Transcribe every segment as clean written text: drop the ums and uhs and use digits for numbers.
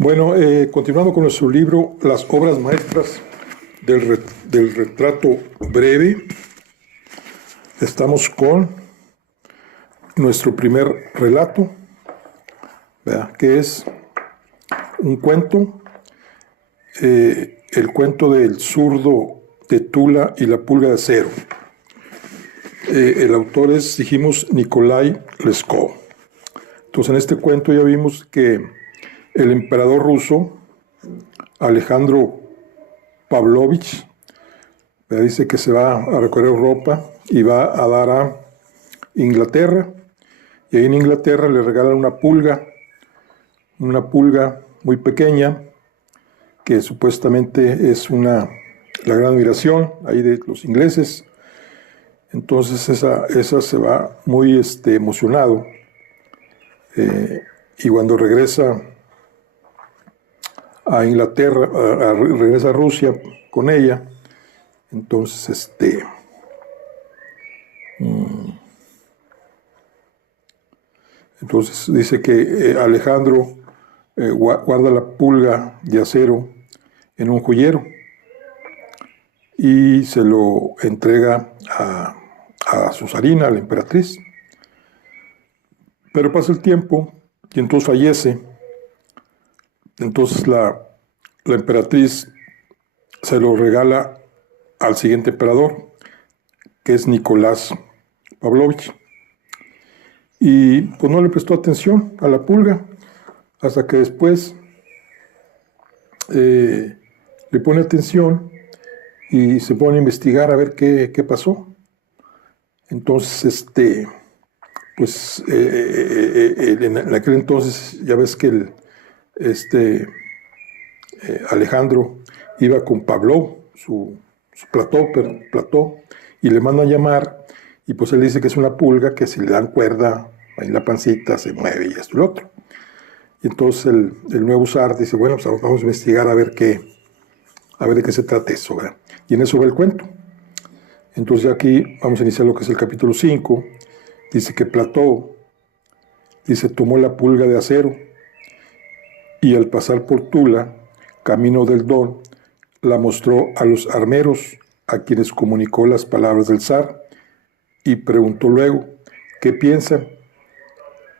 Bueno, continuando con nuestro libro, Las obras maestras del retrato breve, estamos con nuestro primer relato, ¿verdad?, que es un cuento, el cuento del zurdo de Tula y la pulga de acero. El autor es, dijimos, Nikolai Leskov. Entonces, en este cuento ya vimos que el emperador ruso, Alejandro Pavlovich, dice que se va a recorrer Europa y va a dar a Inglaterra, y ahí en Inglaterra le regalan una pulga muy pequeña, que supuestamente es la gran admiración ahí de los ingleses. Entonces esa se va muy emocionado, y cuando regresa a Inglaterra, regresa a Rusia con ella. Entonces entonces dice que Alejandro guarda la pulga de acero en un joyero y se lo entrega a su zarina, a la emperatriz. Pero pasa el tiempo y entonces fallece. Entonces la emperatriz se lo regala al siguiente emperador, que es Nicolás Pavlovich. Y pues no le prestó atención a la pulga, hasta que después le pone atención y se pone a investigar a ver qué pasó. Entonces, pues en aquel entonces ya ves que Alejandro iba con Pavlov, su plató, y le mandan llamar, y pues él dice que es una pulga que si le dan cuerda en la pancita se mueve y esto y lo otro. Y entonces el nuevo zar dice, bueno, pues vamos a investigar a ver de qué se trata eso, ¿verdad? Y en eso va el cuento. Entonces aquí vamos a iniciar lo que es el capítulo 5. Dice que Platón, tomó la pulga de acero y al pasar por Tula, camino del Don, la mostró a los armeros, a quienes comunicó las palabras del zar, y preguntó luego, ¿qué piensa,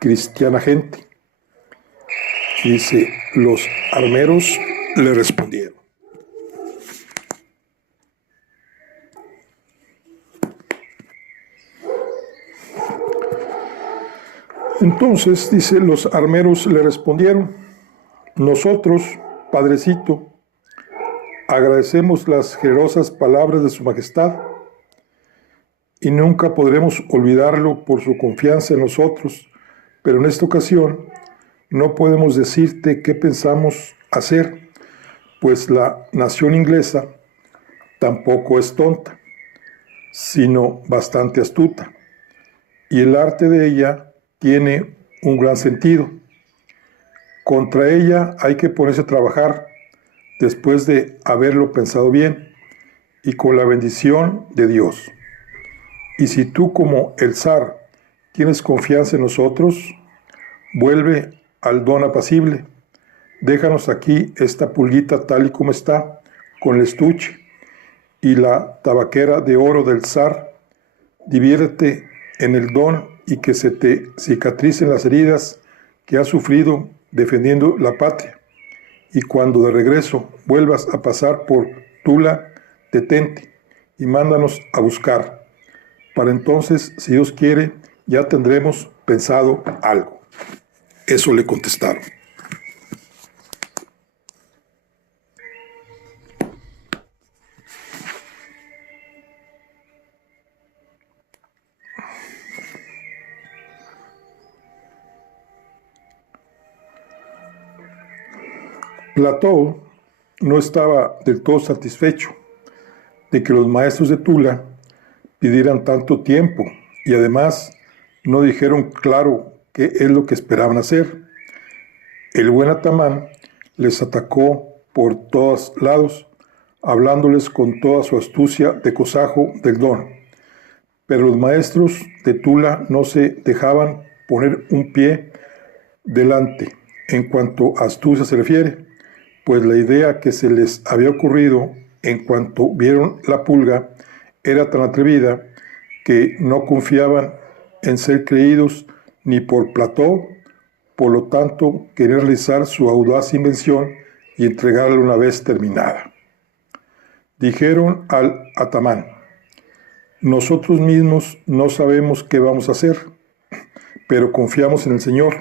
cristiana gente? Y dice, los armeros le respondieron. Entonces, dice, los armeros le respondieron, nosotros, padrecito, agradecemos las generosas palabras de su majestad y nunca podremos olvidarlo por su confianza en nosotros, pero en esta ocasión no podemos decirte qué pensamos hacer, pues la nación inglesa tampoco es tonta, sino bastante astuta, y el arte de ella tiene un gran sentido. Contra ella hay que ponerse a trabajar después de haberlo pensado bien y con la bendición de Dios. Y si tú, como el zar, tienes confianza en nosotros, vuelve al don apacible. Déjanos aquí esta pulguita tal y como está, con el estuche y la tabaquera de oro del zar. Diviértete en el don y que se te cicatricen las heridas que has sufrido defendiendo la patria. Y cuando de regreso vuelvas a pasar por Tula, detente y mándanos a buscar. Para entonces, si Dios quiere, ya tendremos pensado algo. Eso le contestaron. Platón no estaba del todo satisfecho de que los maestros de Tula pidieran tanto tiempo y además no dijeron claro qué es lo que esperaban hacer. El buen atamán les atacó por todos lados, hablándoles con toda su astucia de cosajo del don. Pero los maestros de Tula no se dejaban poner un pie delante en cuanto a astucia se refiere, pues la idea que se les había ocurrido en cuanto vieron la pulga era tan atrevida que no confiaban en ser creídos ni por Platón, por lo tanto querían realizar su audaz invención y entregarla una vez terminada. Dijeron al atamán: nosotros mismos no sabemos qué vamos a hacer, pero confiamos en el Señor,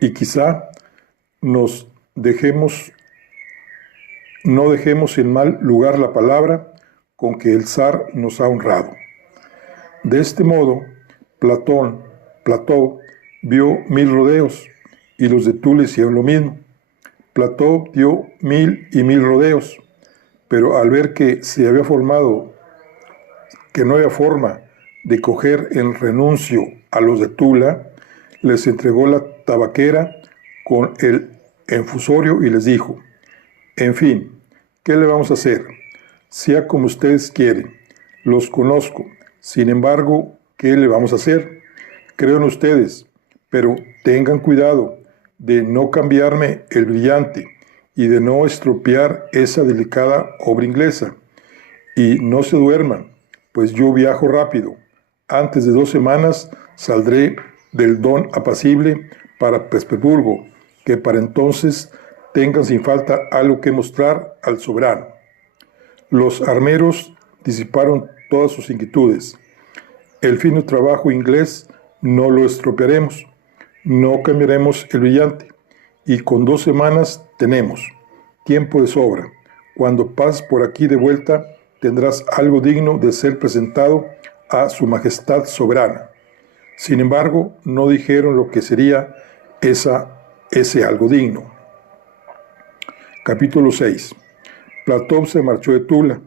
y quizá no dejemos en mal lugar la palabra con que el zar nos ha honrado. De este modo, Platón vio 1000 rodeos, y los de Tula hicieron lo mismo. Platón dio 1000 y 1000 rodeos, pero al ver que no había forma de coger en renuncio a los de Tula, les entregó la tabaquera con el infusorio y les dijo: en fin, ¿qué le vamos a hacer? Sea como ustedes quieren, los conozco, sin embargo, ¿qué le vamos a hacer? Creo en ustedes, pero tengan cuidado de no cambiarme el brillante y de no estropear esa delicada obra inglesa. Y no se duerman, pues yo viajo rápido. Antes de 2 semanas saldré del Don apacible para Petersburgo, que para entonces tengan sin falta algo que mostrar al soberano. Los armeros disiparon todas sus inquietudes. El fino trabajo inglés no lo estropearemos, no cambiaremos el brillante, y con 2 semanas tenemos tiempo de sobra. Cuando pases por aquí de vuelta, tendrás algo digno de ser presentado a su majestad soberana. Sin embargo, no dijeron lo que sería ese algo digno. Capítulo 6. Platón se marchó de Tula,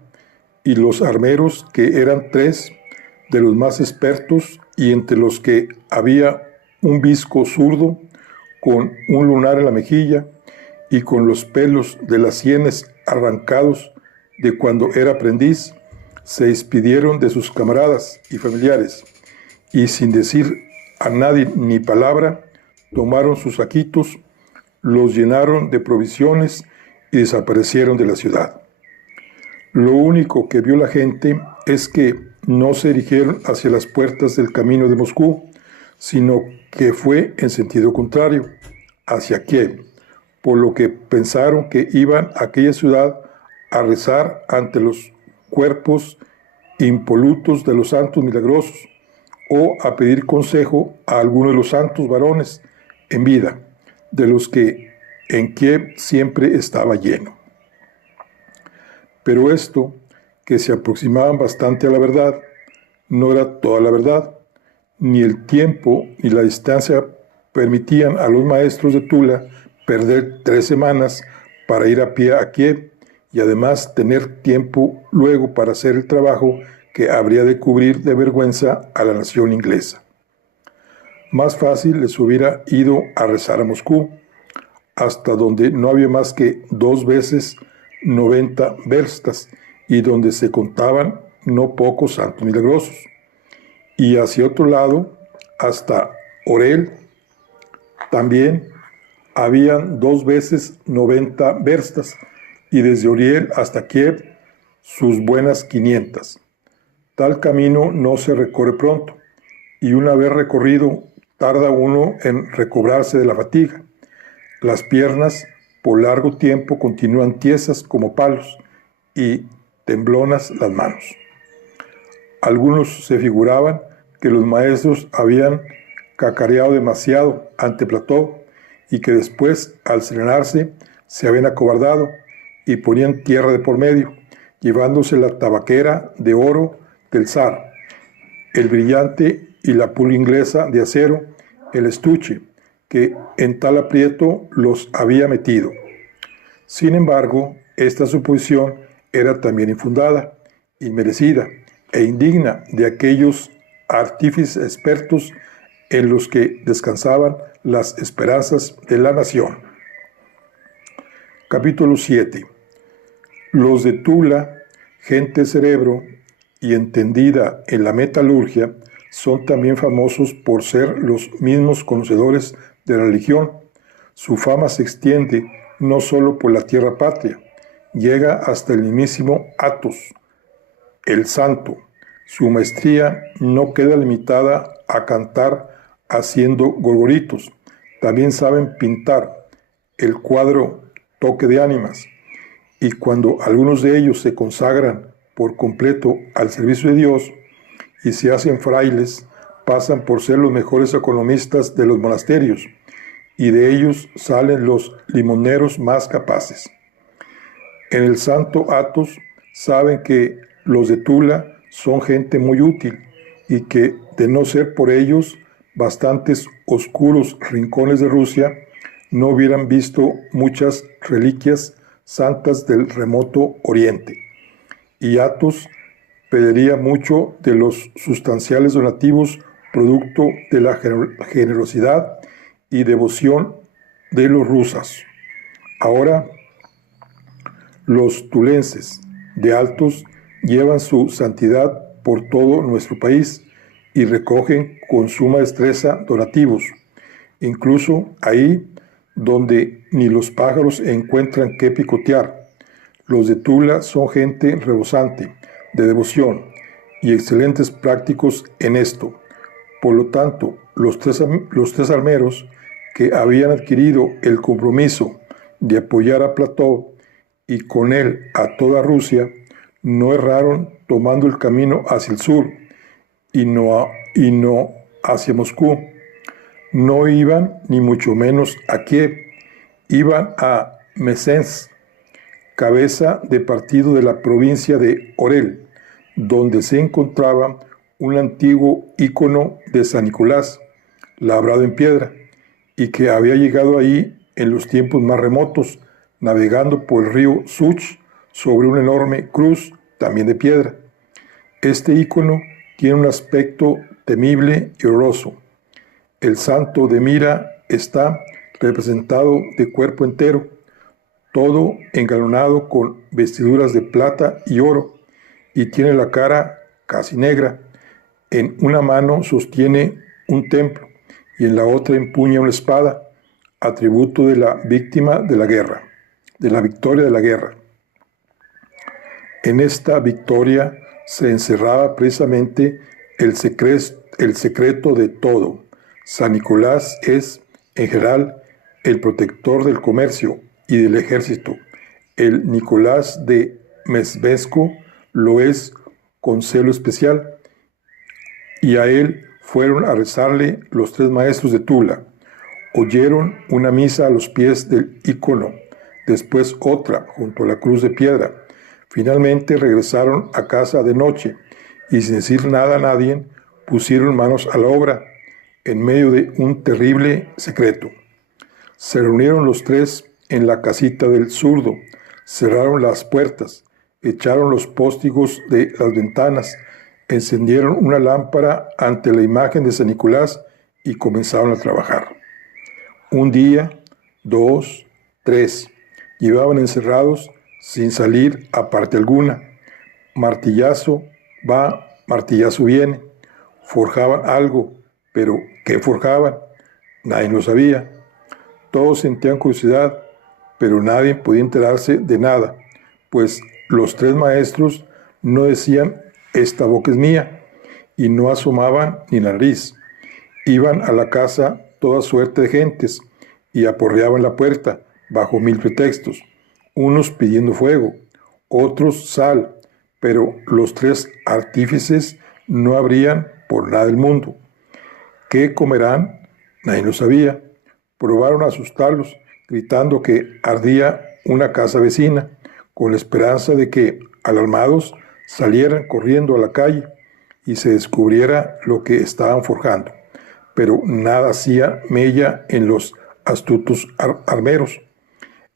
y los armeros, que eran 3 de los más expertos, y entre los que había un visco zurdo con un lunar en la mejilla y con los pelos de las sienes arrancados de cuando era aprendiz, se despidieron de sus camaradas y familiares, y sin decir a nadie ni palabra, tomaron sus saquitos, los llenaron de provisiones y desaparecieron de la ciudad. Lo único que vio la gente es que no se dirigieron hacia las puertas del camino de Moscú, sino que fue en sentido contrario, hacia Kiev, por lo que pensaron que iban a aquella ciudad a rezar ante los cuerpos impolutos de los santos milagrosos, o a pedir consejo a alguno de los santos varones en vida, de los que en Kiev siempre estaba lleno. Pero esto, que se aproximaban bastante a la verdad, no era toda la verdad. Ni el tiempo ni la distancia permitían a los maestros de Tula perder 3 semanas para ir a pie a Kiev, y además tener tiempo luego para hacer el trabajo que habría de cubrir de vergüenza a la nación inglesa. Más fácil les hubiera ido a rezar a Moscú, hasta donde no había más que 2 veces 90 verstas, y donde se contaban no pocos santos milagrosos. Y hacia otro lado, hasta Orel, también habían 2 veces 90 verstas, y desde Oriel hasta Kiev sus buenas 500. Tal camino no se recorre pronto, y una vez recorrido tarda uno en recobrarse de la fatiga. Las piernas por largo tiempo continúan tiesas como palos, y temblonas las manos. Algunos se figuraban que los maestros habían cacareado demasiado ante Platón, y que después, al serenarse, se habían acobardado y ponían tierra de por medio, llevándose la tabaquera de oro del zar, el brillante y la pulga inglesa de acero, el estuche, que en tal aprieto los había metido. Sin embargo, esta suposición era también infundada, inmerecida e indigna de aquellos artífices expertos en los que descansaban las esperanzas de la nación. Capítulo 7. Los de Tula, gente de cerebro y entendida en la metalurgia, son también famosos por ser los mismos conocedores de la religión. Su fama se extiende no solo por la tierra patria, llega hasta el mismísimo Athos, el santo. Su maestría no queda limitada a cantar haciendo gorgoritos. También saben pintar el cuadro Toque de Ánimas. Y cuando algunos de ellos se consagran por completo al servicio de Dios y se hacen frailes, pasan por ser los mejores economistas de los monasterios, y de ellos salen los limoneros más capaces. En el santo Athos saben que los de Tula son gente muy útil y que, de no ser por ellos, bastantes oscuros rincones de Rusia no hubieran visto muchas reliquias santas del remoto oriente. Y Athos pediría mucho de los sustanciales donativos producto de la generosidad y devoción de los rusas. Ahora, los tulenses de Altos llevan su santidad por todo nuestro país y recogen con suma destreza donativos, incluso ahí donde ni los pájaros encuentran qué picotear. Los de Tula son gente rebosante de devoción y excelentes prácticos en esto. Por lo tanto, los tres armeros que habían adquirido el compromiso de apoyar a Plató y con él a toda Rusia, no erraron tomando el camino hacia el sur y no hacia Moscú. No iban ni mucho menos a Kiev, iban a Mesens, cabeza de partido de la provincia de Orel, donde se encontraba un antiguo ícono de San Nicolás, labrado en piedra, y que había llegado ahí en los tiempos más remotos, navegando por el río Such sobre una enorme cruz, también de piedra. Este ícono tiene un aspecto temible y horroroso. El santo de Mira está representado de cuerpo entero, todo engalonado con vestiduras de plata y oro, y tiene la cara casi negra. En una mano sostiene un templo y en la otra empuña una espada, atributo de la víctima de la guerra, de la victoria de la guerra. En esta victoria se encerraba precisamente el secreto de todo. San Nicolás es, en general, el protector del comercio y del ejército. El Nicolás de Mesbesco lo es con celo especial, y a él fueron a rezarle los tres maestros de Tula. Oyeron una misa a los pies del ícono, después otra junto a la cruz de piedra. Finalmente regresaron a casa de noche y, sin decir nada a nadie, pusieron manos a la obra en medio de un terrible secreto. Se reunieron los tres en la casita del zurdo, cerraron las puertas, echaron los póstigos de las ventanas, encendieron una lámpara ante la imagen de San Nicolás y comenzaron a trabajar. Un día, 2, 3, llevaban encerrados sin salir a parte alguna. Martillazo va, martillazo viene. Forjaban algo, pero ¿qué forjaban? Nadie lo sabía. Todos sentían curiosidad, pero nadie podía enterarse de nada, pues los tres maestros no decían «esta boca es mía» y no asomaban ni nariz. Iban a la casa toda suerte de gentes y aporreaban la puerta bajo mil pretextos, unos pidiendo fuego, otros sal, pero los tres artífices no abrían por nada del mundo. ¿Qué comerán? Nadie lo sabía. Probaron a asustarlos, gritando que ardía una casa vecina, con la esperanza de que, alarmados, salieran corriendo a la calle y se descubriera lo que estaban forjando. Pero nada hacía mella en los astutos armeros.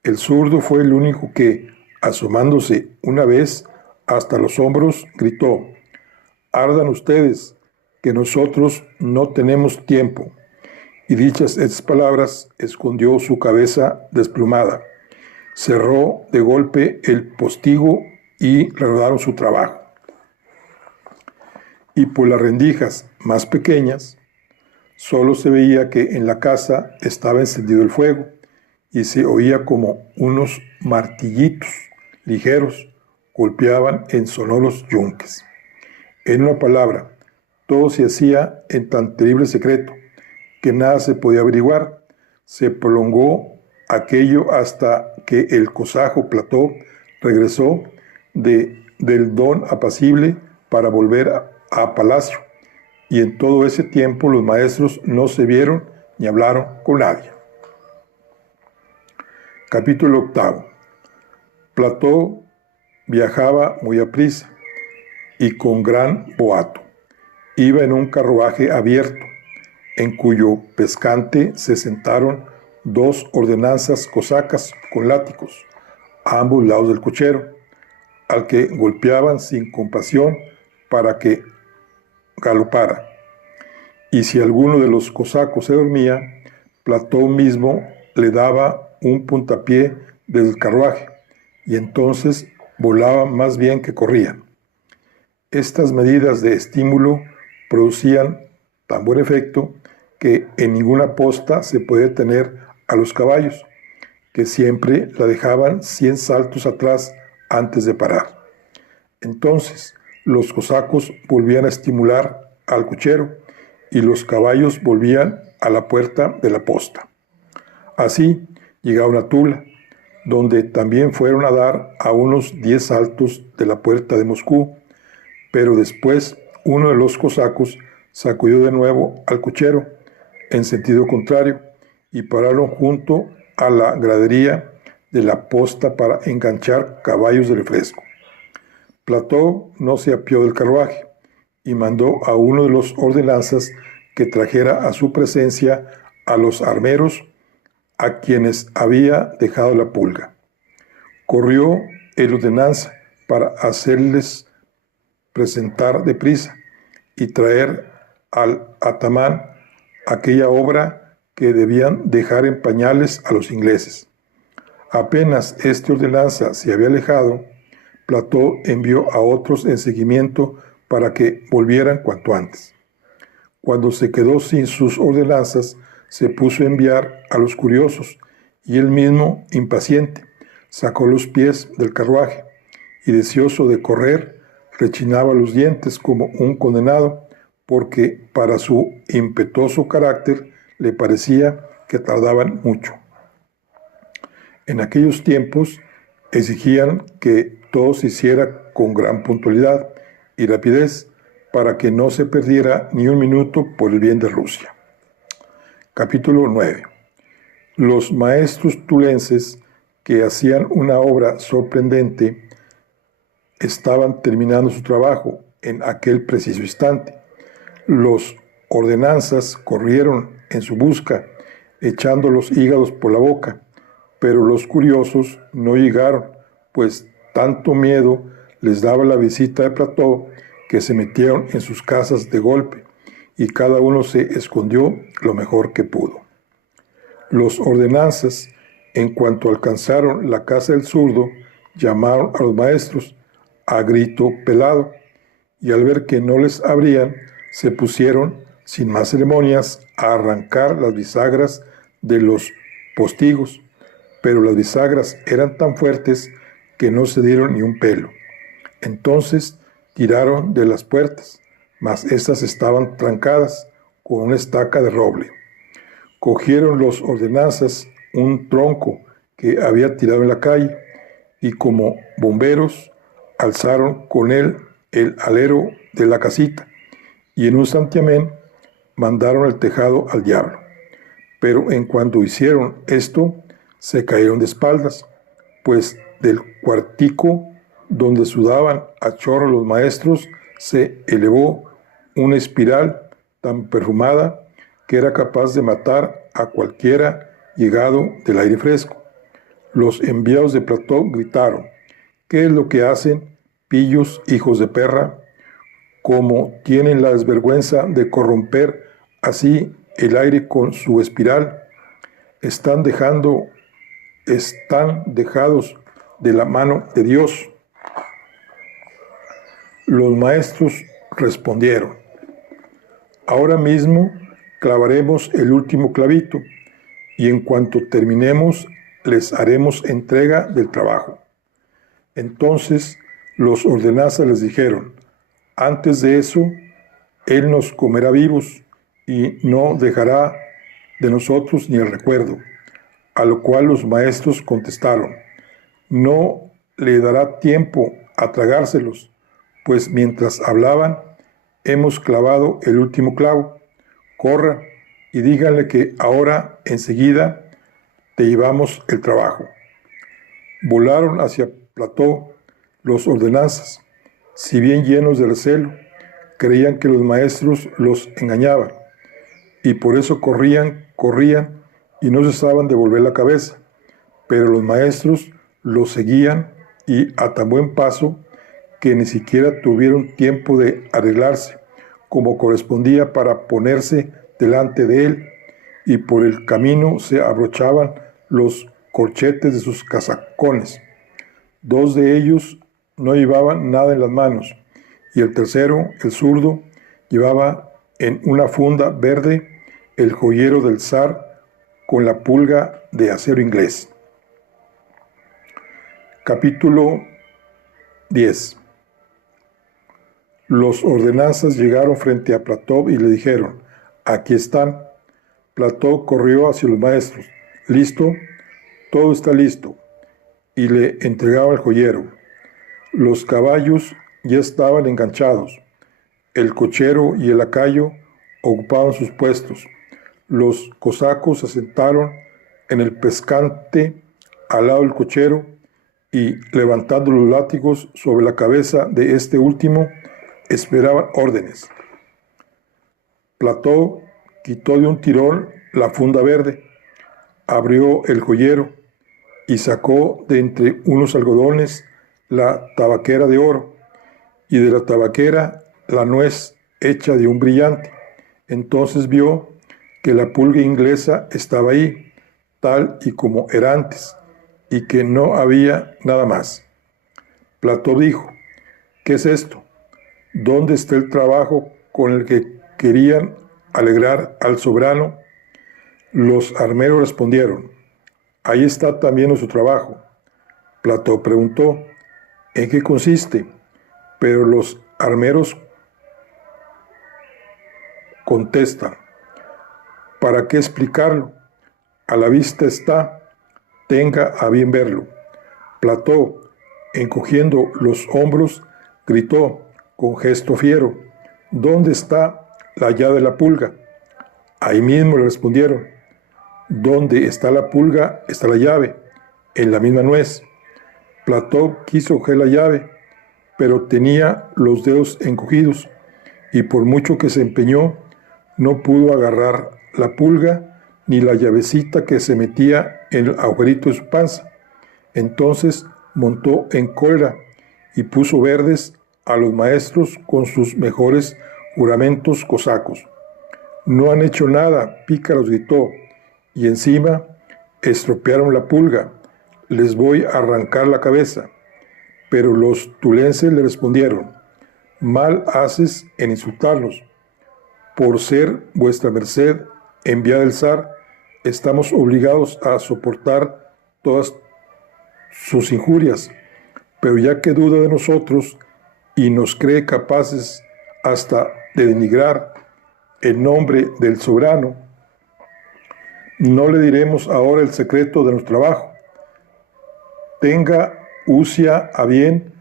El zurdo fue el único que, asomándose una vez hasta los hombros, gritó: «Ardan ustedes, que nosotros no tenemos tiempo». Y dichas estas palabras, escondió su cabeza desplumada. Cerró de golpe el postigo y reanudaron su trabajo. Y por las rendijas más pequeñas, Solo se veía que en la casa estaba encendido el fuego y se oía como unos martillitos ligeros golpeaban en sonoros yunques. En una palabra, todo se hacía en tan terrible secreto que nada se podía averiguar. Se prolongó aquello hasta que el cosajo Plató regresó del don apacible para volver a palacio, y en todo ese tiempo los maestros no se vieron ni hablaron con nadie. Capítulo 8. Plató viajaba muy aprisa y con gran boato. Iba en un carruaje abierto, en cuyo pescante se sentaron 2 ordenanzas cosacas con látigos, a ambos lados del cochero, al que golpeaban sin compasión para que galopara. Y si alguno de los cosacos se dormía, Plató mismo le daba un puntapié desde el carruaje, y entonces volaba más bien que corría. Estas medidas de estímulo producían tan buen efecto que en ninguna posta se podía tener a los caballos, que siempre la dejaban 100 saltos atrás antes de parar. Entonces los cosacos volvían a estimular al cochero y los caballos volvían a la puerta de la posta. Así llegaron a Tula, donde también fueron a dar a unos 10 saltos de la puerta de Moscú, pero después uno de los cosacos sacudió de nuevo al cochero en sentido contrario y pararon junto a la gradería de la posta para enganchar caballos de refresco. Plató no se apió del carruaje y mandó a uno de los ordenanzas que trajera a su presencia a los armeros a quienes había dejado la pulga. Corrió el ordenanza para hacerles presentar deprisa y traer al atamán aquella obra que debían dejar en pañales a los ingleses. Apenas este ordenanza se había alejado, Plató envió a otros en seguimiento para que volvieran cuanto antes. Cuando se quedó sin sus ordenanzas, se puso a enviar a los curiosos, y él mismo, impaciente, sacó los pies del carruaje y, deseoso de correr, rechinaba los dientes como un condenado, porque para su impetuoso carácter le parecía que tardaban mucho. En aquellos tiempos exigían que todo se hiciera con gran puntualidad y rapidez para que no se perdiera ni un minuto por el bien de Rusia. Capítulo 9. Los maestros tulenses, que hacían una obra sorprendente, estaban terminando su trabajo en aquel preciso instante. Los ordenanzas corrieron en su busca, echando los hígados por la boca, pero los curiosos no llegaron, pues tanto miedo les daba la visita de Plató que se metieron en sus casas de golpe, y cada uno se escondió lo mejor que pudo. Los ordenanzas, en cuanto alcanzaron la casa del zurdo, llamaron a los maestros a grito pelado, y al ver que no les abrían, se pusieron, sin más ceremonias, a arrancar las bisagras de los postigos, pero las bisagras eran tan fuertes que no se dieron ni un pelo. Entonces tiraron de las puertas, mas estas estaban trancadas con una estaca de roble. Cogieron los ordenanzas un tronco que había tirado en la calle, y como bomberos alzaron con él el alero de la casita, y en un santiamén mandaron el tejado al diablo. Pero en cuanto hicieron esto, se cayeron de espaldas, pues del cuartico donde sudaban a chorro los maestros se elevó una espiral tan perfumada que era capaz de matar a cualquiera llegado del aire fresco. Los enviados de Plató gritaron: ¿qué es lo que hacen, pillos hijos de perra? Como tienen la desvergüenza de corromper así el aire con su espiral, están dejados de la mano de Dios. Los maestros respondieron: ahora mismo clavaremos el último clavito y en cuanto terminemos les haremos entrega del trabajo. Entonces los ordenanzas les dijeron: antes de eso, Él nos comerá vivos y no dejará de nosotros ni el recuerdo. A lo cual los maestros contestaron: no le dará tiempo a tragárselos, pues mientras hablaban, hemos clavado el último clavo. Corra y díganle que ahora, enseguida, te llevamos el trabajo. Volaron hacia Plató los ordenanzas, si bien llenos de recelo, creían que los maestros los engañaban, y por eso corrían y no cesaban de volver la cabeza. Pero los maestros los seguían y a tan buen paso que ni siquiera tuvieron tiempo de arreglarse como correspondía para ponerse delante de él, y por el camino se abrochaban los corchetes de sus casacones. 2 de ellos no llevaban nada en las manos, y el tercero, el zurdo, llevaba en una funda verde el joyero del zar con la pulga de acero inglés. Capítulo 10. Los ordenanzas llegaron frente a Plató y le dijeron: aquí están. Plató corrió hacia los maestros: ¿listo? Todo está listo. Y le entregaba el joyero. Los caballos ya estaban enganchados. El cochero y el lacayo ocupaban sus puestos. Los cosacos se sentaron en el pescante al lado del cochero y, levantando los látigos sobre la cabeza de este último, esperaban órdenes. Plató quitó de un tirón la funda verde, abrió el joyero y sacó de entre unos algodones la tabaquera de oro, y de la tabaquera la nuez hecha de un brillante. Entonces vio que la pulga inglesa estaba ahí, tal y como era antes, y que no había nada más. Plató dijo: ¿qué es esto? ¿Dónde está el trabajo con el que querían alegrar al soberano? Los armeros respondieron: ahí está también nuestro trabajo. Plató preguntó: ¿en qué consiste? Pero los armeros contestan: ¿para qué explicarlo? A la vista está, tenga a bien verlo. Plató, encogiendo los hombros, gritó con gesto fiero: ¿dónde está la llave de la pulga? Ahí mismo le respondieron: ¿dónde está la pulga está la llave? En la misma nuez. Plató quiso coger la llave, pero tenía los dedos encogidos, y por mucho que se empeñó, no pudo agarrar la pulga ni la llavecita que se metía en el agujerito de su panza. Entonces montó en cólera y puso verdes a los maestros con sus mejores juramentos cosacos. No han hecho nada, pícaros, gritó, y encima estropearon la pulga. Les voy a arrancar la cabeza. Pero los tulenses le respondieron: mal haces en insultarlos. Por ser vuestra merced enviada del zar, estamos obligados a soportar todas sus injurias, pero ya que duda de nosotros y nos cree capaces hasta de denigrar el nombre del soberano, no le diremos ahora el secreto de nuestro trabajo. Tenga Usia a bien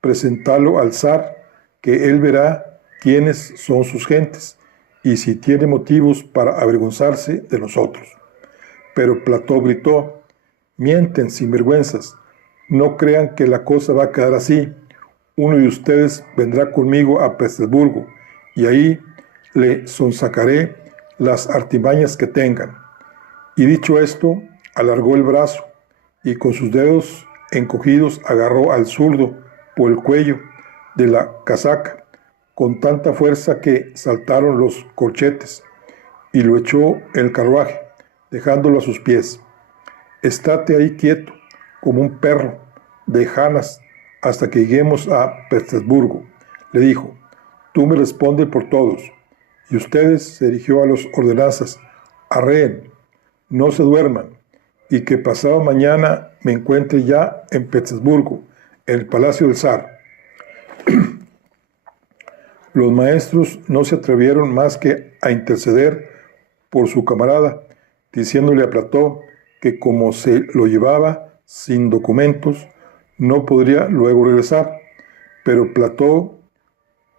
presentarlo al zar, que él verá quiénes son sus gentes y si tiene motivos para avergonzarse de nosotros. Pero Plató gritó: mienten, sinvergüenzas, no crean que la cosa va a quedar así. Uno de ustedes vendrá conmigo a Petersburgo, y ahí le sonsacaré las artimañas que tengan. Y dicho esto, alargó el brazo, y con sus dedos encogidos agarró al zurdo por el cuello de la casaca, con tanta fuerza que saltaron los corchetes, y lo echó en el carruaje, dejándolo a sus pies. Estate ahí quieto, como un perro de janas, hasta que lleguemos a Petersburgo, le dijo. Tú me respondes por todos. Y ustedes, se dirigió a los ordenanzas, arreen, no se duerman, y que pasado mañana me encuentre ya en Petersburgo, en el palacio del zar. Los maestros no se atrevieron más que a interceder por su camarada, diciéndole a Platón que como se lo llevaba sin documentos, no podría luego regresar. Pero Platón,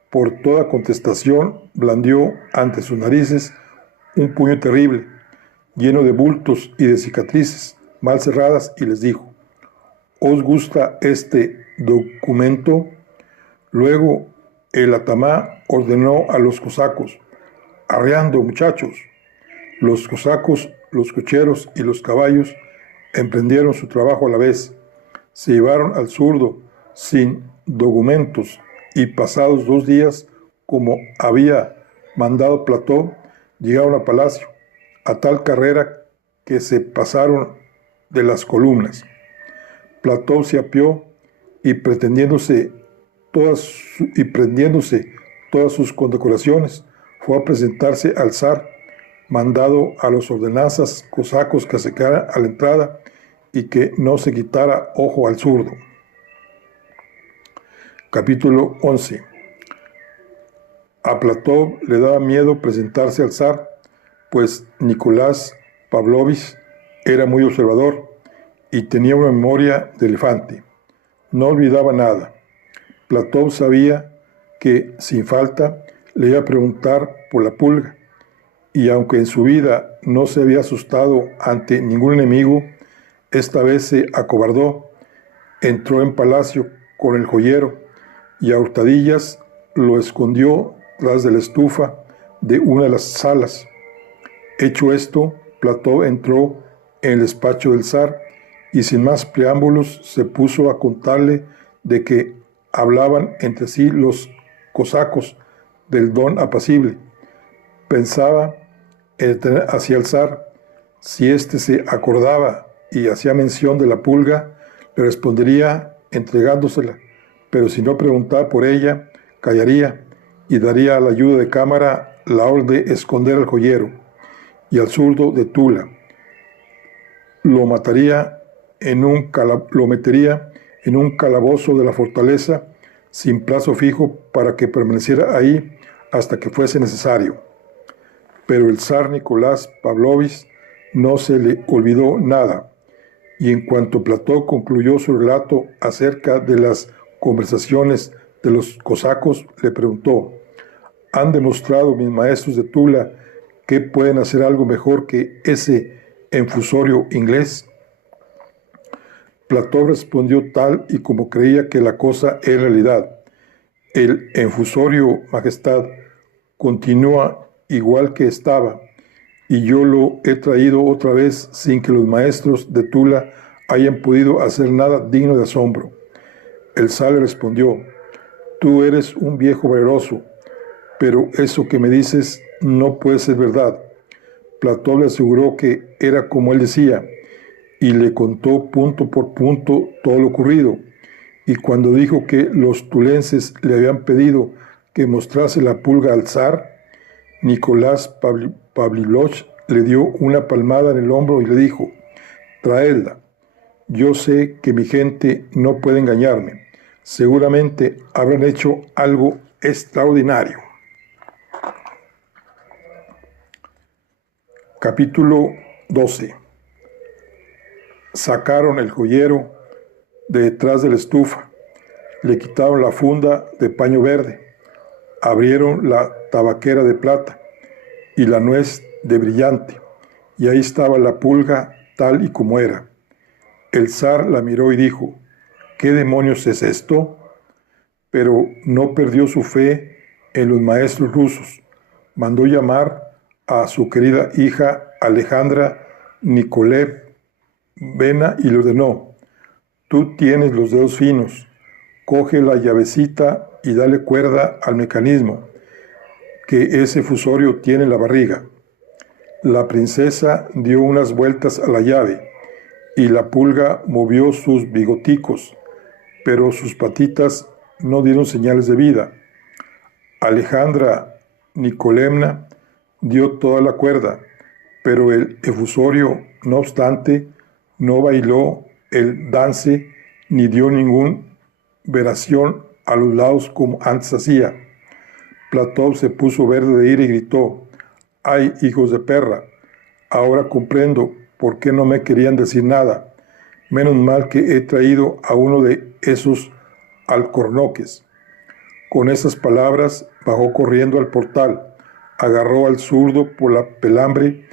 por toda contestación, blandió ante sus narices un puño terrible, lleno de bultos y de cicatrices mal cerradas, y les dijo: ¿os gusta este documento? Luego el atamá ordenó a los cosacos: arreando, muchachos. Los cosacos, los cocheros y los caballos emprendieron su trabajo a la vez. Se llevaron al zurdo sin documentos, y pasados 2 días, como había mandado Platón, llegaron a palacio, a tal carrera que se pasaron de las columnas. Platón se apeó y prendiéndose todas sus condecoraciones, fue a presentarse al zar, mandado a los ordenanzas cosacos que se quedaran a la entrada y que no se quitara ojo al zurdo. Capítulo 11. A Platón le daba miedo presentarse al zar, pues Nicolás Pavlovich era muy observador y tenía una memoria de elefante. No olvidaba nada. Platón sabía que, sin falta, le iba a preguntar por la pulga, y aunque en su vida no se había asustado ante ningún enemigo, esta vez se acobardó, entró en palacio con el joyero y a hurtadillas lo escondió tras de la estufa de una de las salas. Hecho esto, Platón entró en el despacho del zar y sin más preámbulos se puso a contarle de que hablaban entre sí los cosacos del don apacible. Pensaba en tener hacia el zar. Si éste se acordaba y hacía mención de la pulga, le respondería entregándosela, pero si no preguntaba por ella, callaría y daría a la ayuda de cámara la orden de esconder al joyero y al zurdo de Tula. Lo metería en un calabozo de la fortaleza sin plazo fijo para que permaneciera ahí hasta que fuese necesario. Pero el zar Nicolás Pavlovich no se le olvidó nada, y en cuanto Platón concluyó su relato acerca de las conversaciones de los cosacos, le preguntó: ¿han demostrado mis maestros de Tula que pueden hacer algo mejor que ese enfusorio inglés? Platón respondió tal y como creía que la cosa era realidad: el enfusorio, majestad, continúa igual que estaba, y yo lo he traído otra vez sin que los maestros de Tula hayan podido hacer nada digno de asombro. El zar le respondió: tú eres un viejo valeroso, pero eso que me dices no puede ser verdad. Platón le aseguró que era como él decía, y le contó punto por punto todo lo ocurrido. Y cuando dijo que los tulenses le habían pedido que mostrase la pulga al zar, Nicolás Pavlovich le dio una palmada en el hombro y le dijo: traedla. Yo sé que mi gente no puede engañarme. Seguramente habrán hecho algo extraordinario. Capítulo 12. Sacaron el joyero de detrás de la estufa, le quitaron la funda de paño verde, abrieron la tabaquera de plata y la nuez de brillante, y ahí estaba la pulga tal y como era. El zar la miró y dijo: ¿qué demonios es esto? Pero no perdió su fe en los maestros rusos. Mandó llamar a su querida hija Alejandra Nikolaevna y le ordenó: tú tienes los dedos finos, coge la llavecita y dale cuerda al mecanismo que ese fusorio tiene en la barriga. La princesa dio unas vueltas a la llave y la pulga movió sus bigoticos, pero sus patitas no dieron señales de vida. Alejandra Nicolemna dio toda la cuerda, pero el efusorio, no obstante, no bailó el dance ni dio ninguna veración a los lados como antes hacía. Platón se puso verde de ira y gritó: ¡ay, hijos de perra! Ahora comprendo por qué no me querían decir nada. Menos mal que he traído a uno de esos alcornoques. Con esas palabras bajó corriendo al portal, agarró al zurdo por la pelambre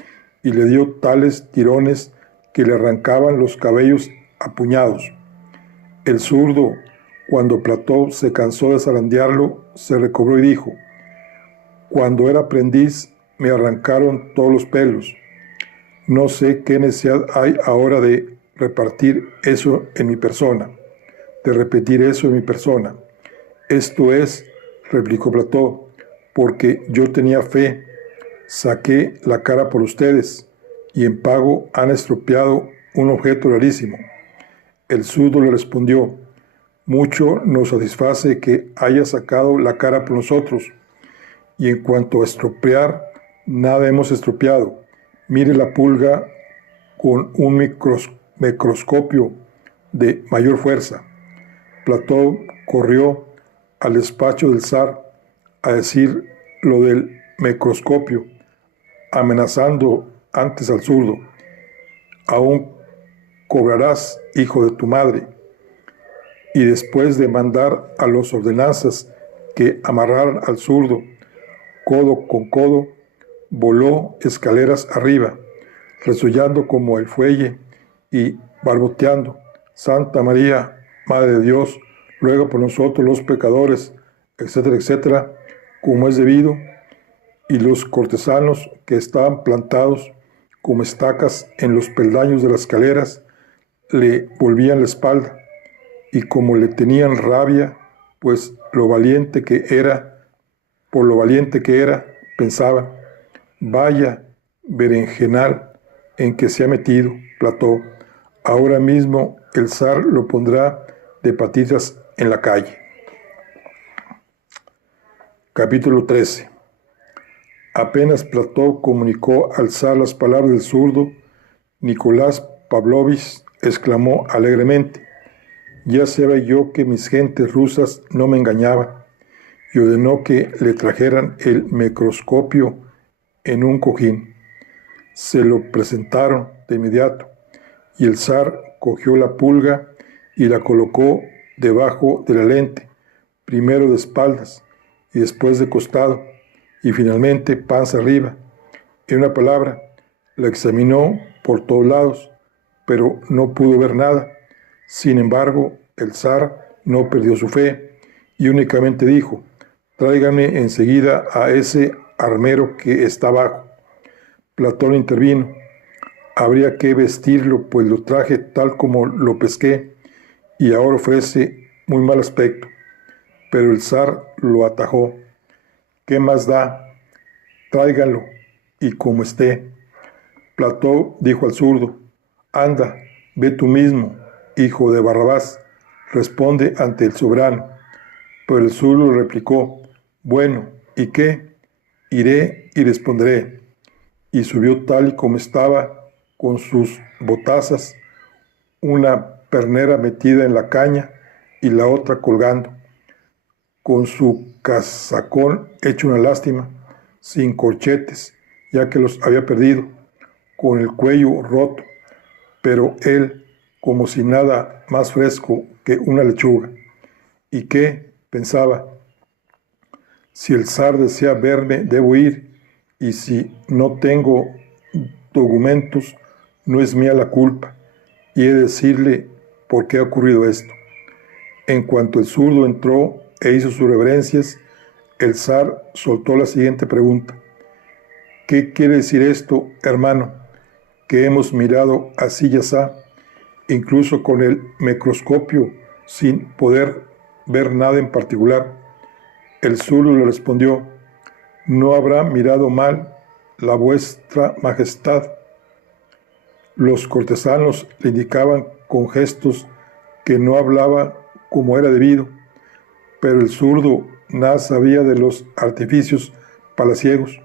y le dio tales tirones que le arrancaban los cabellos a puñados. El zurdo, cuando Platón se cansó de zarandearlo, se recobró y dijo: cuando era aprendiz me arrancaron todos los pelos. No sé qué necesidad hay ahora de repartir eso en mi persona, de repetir eso en mi persona. Esto es, replicó Platón, porque yo tenía fe, saqué la cara por ustedes, y en pago han estropeado un objeto rarísimo. El zurdo le respondió: mucho nos satisface que haya sacado la cara por nosotros, y en cuanto a estropear, nada hemos estropeado. Mire la pulga con un microscopio de mayor fuerza. Platón corrió al despacho del zar a decir lo del microscopio, amenazando antes al zurdo: aún cobrarás, hijo de tu madre. Y después de mandar a los ordenanzas que amarraran al zurdo codo con codo, voló escaleras arriba, resollando como el fuelle y barboteando: Santa María, Madre de Dios, ruega por nosotros los pecadores, etcétera, etcétera, como es debido. Y los cortesanos que estaban plantados como estacas en los peldaños de las escaleras le volvían la espalda, y como le tenían rabia, pues por lo valiente que era, pensaban: vaya berenjenal en que se ha metido Platón, ahora mismo el zar lo pondrá de patitas en la calle. Capítulo 13. Apenas Platón comunicó al zar las palabras del zurdo, Nicolás Pavlovich exclamó alegremente: ya sabía yo que mis gentes rusas no me engañaban, y ordenó que le trajeran el microscopio en un cojín. Se lo presentaron de inmediato, y el zar cogió la pulga y la colocó debajo de la lente, primero de espaldas y después de costado, y finalmente panza arriba. En una palabra, la examinó por todos lados, pero no pudo ver nada. Sin embargo, el zar no perdió su fe y únicamente dijo: tráiganme enseguida a ese armero que está abajo. Platón intervino: habría que vestirlo, pues lo traje tal como lo pesqué y ahora ofrece muy mal aspecto. Pero el zar lo atajó: ¿qué más da? Tráiganlo, y como esté. Platón dijo al zurdo: anda, ve tú mismo, hijo de Barrabás, responde ante el soberano. Pero el zurdo replicó: bueno, ¿y qué? Iré y responderé. Y subió tal y como estaba, con sus botazas, una pernera metida en la caña y la otra colgando, con su casacón hecho una lástima, sin corchetes, ya que los había perdido, con el cuello roto, pero él como si nada, más fresco que una lechuga. ¿Y qué? Pensaba: si el zar desea verme, debo ir, y si no tengo documentos, no es mía la culpa, y he de decirle por qué ha ocurrido esto. En cuanto el zurdo entró e hizo sus reverencias, el zar soltó la siguiente pregunta: ¿qué quiere decir esto, hermano, que hemos mirado así y asá, incluso con el microscopio, sin poder ver nada en particular? El zurdo le respondió: no habrá mirado mal la vuestra majestad. Los cortesanos le indicaban con gestos que no hablaba como era debido, pero el zurdo nada sabía de los artificios palaciegos,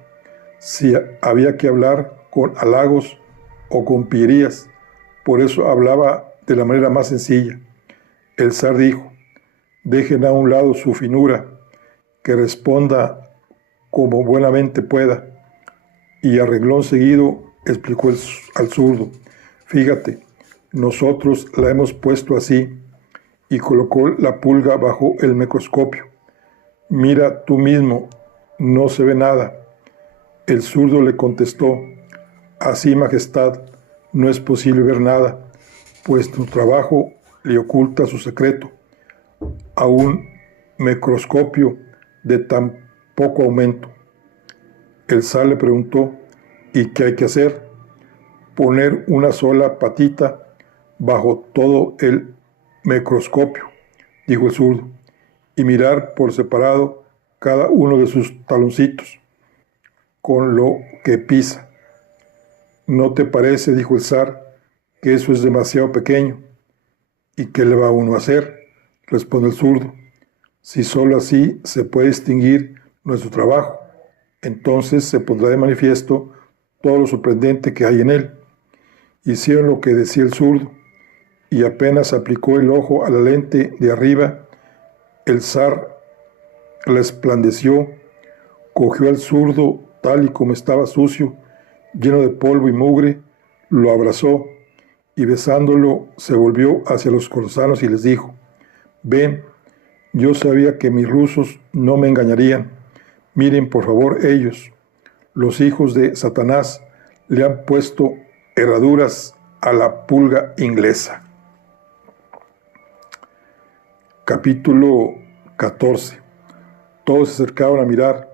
si había que hablar con halagos o con pillerías. Por eso hablaba de la manera más sencilla. El zar dijo: dejen a un lado su finura, que responda como buenamente pueda. Y a renglón seguido explicó al zurdo: fíjate, nosotros la hemos puesto así, y colocó la pulga bajo el microscopio. Mira tú mismo, no se ve nada. El zurdo le contestó: así, majestad, no es posible ver nada, pues tu trabajo le oculta su secreto a un microscopio de tan poco aumento. El zar le preguntó: ¿y qué hay que hacer? Poner una sola patita bajo todo el microscopio, dijo el zurdo, y mirar por separado cada uno de sus taloncitos, con lo que pisa. ¿No te parece, dijo el zar, que eso es demasiado pequeño? ¿Y qué le va uno a hacer?, responde el zurdo, si sólo así se puede distinguir nuestro trabajo. Entonces se pondrá de manifiesto todo lo sorprendente que hay en él. Hicieron lo que decía el zurdo, y apenas aplicó el ojo a la lente de arriba, el zar resplandeció, cogió al zurdo tal y como estaba sucio, lleno de polvo y mugre, lo abrazó, y besándolo se volvió hacia los cortesanos y les dijo: ven, yo sabía que mis rusos no me engañarían. Miren por favor ellos, los hijos de Satanás le han puesto herraduras a la pulga inglesa. Capítulo 14. Todos se acercaron a mirar.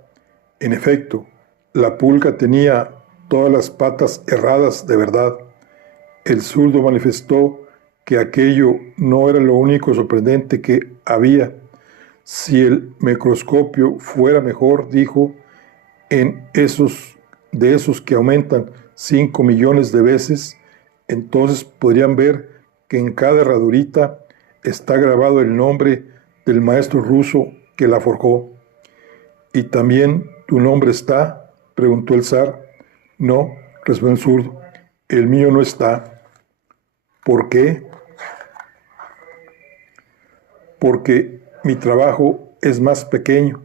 En efecto, la pulga tenía todas las patas erradas de verdad. El zurdo manifestó que aquello no era lo único sorprendente que había. Si el microscopio fuera mejor, dijo, de esos que aumentan 5 millones de veces, entonces podrían ver que en cada herradurita está grabado el nombre del maestro ruso que la forjó. ¿Y también tu nombre está?, preguntó el zar. No, respondió el zurdo, el mío no está. ¿Por qué? Porque mi trabajo es más pequeño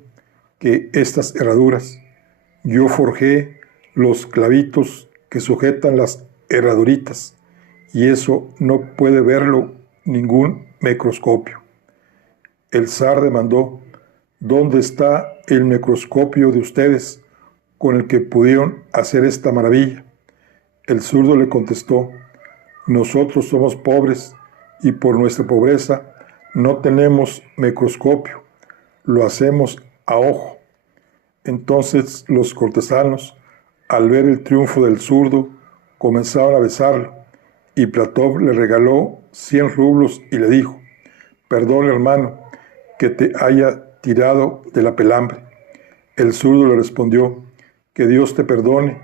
que estas herraduras. Yo forjé los clavitos que sujetan las herraduritas, y eso no puede verlo ningún microscopio. El zar demandó: ¿dónde está el microscopio de ustedes con el que pudieron hacer esta maravilla? El zurdo le contestó: nosotros somos pobres y por nuestra pobreza no tenemos microscopio, lo hacemos a ojo. Entonces los cortesanos, al ver el triunfo del zurdo, comenzaron a besarlo, y Platón le regaló 100 rublos y le dijo: perdón, hermano, que te haya tirado de la pelambre. El zurdo le respondió: que Dios te perdone,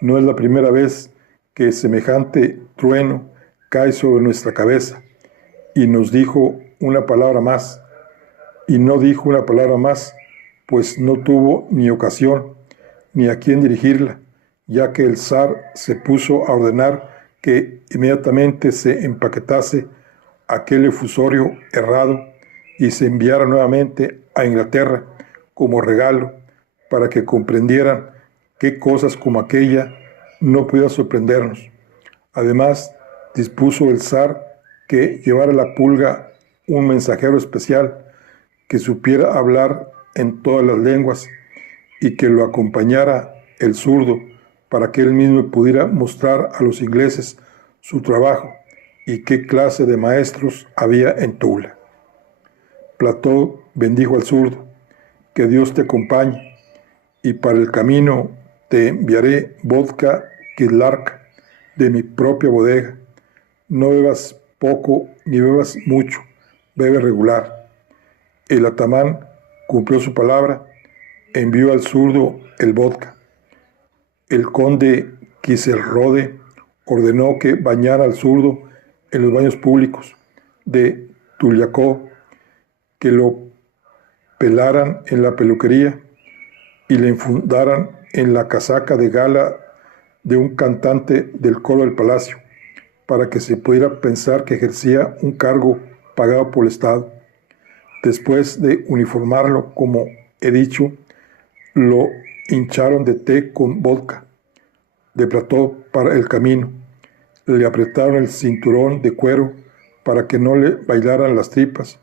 no es la primera vez que semejante trueno cae sobre nuestra cabeza. Y nos dijo una palabra más, y no dijo una palabra más, pues no tuvo ni ocasión ni a quién dirigirla, ya que el zar se puso a ordenar que inmediatamente se empaquetase aquel efusorio errado y se enviara nuevamente a Inglaterra como regalo, para que comprendieran qué cosas como aquella no podían sorprendernos. Además, dispuso el zar que llevara la pulga un mensajero especial que supiera hablar en todas las lenguas y que lo acompañara el zurdo para que él mismo pudiera mostrar a los ingleses su trabajo y qué clase de maestros había en Tula. Platón bendijo al zurdo: que Dios te acompañe, y para el camino te enviaré vodka Kizlarka de mi propia bodega. No bebas poco ni bebas mucho, bebe regular. El atamán cumplió su palabra, envió al zurdo el vodka. El conde Kiselrode ordenó que bañara al zurdo en los baños públicos de Tuliacó, que lo pelaran en la peluquería, y le infundaran en la casaca de gala de un cantante del coro del palacio, para que se pudiera pensar que ejercía un cargo pagado por el Estado. Después de uniformarlo, como he dicho, lo hincharon de té con vodka, de plató para el camino, le apretaron el cinturón de cuero para que no le bailaran las tripas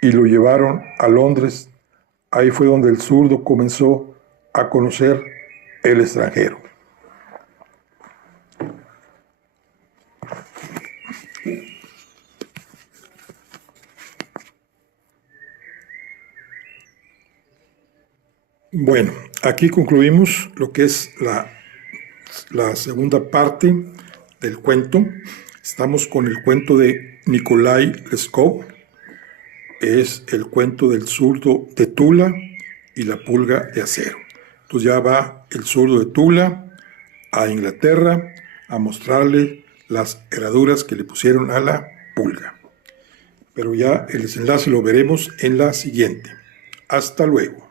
y lo llevaron a Londres. Ahí fue donde el zurdo comenzó a conocer el extranjero. Bueno, aquí concluimos lo que es la segunda parte del cuento. Estamos con el cuento de Nikolai Leskov. Es el cuento del zurdo de Tula y la pulga de acero. Entonces ya va el zurdo de Tula a Inglaterra a mostrarle las herraduras que le pusieron a la pulga. Pero ya el desenlace lo veremos en la siguiente. Hasta luego.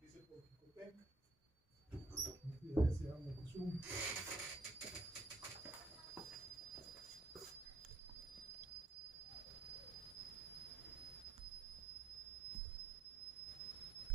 Dice por Jicotenca.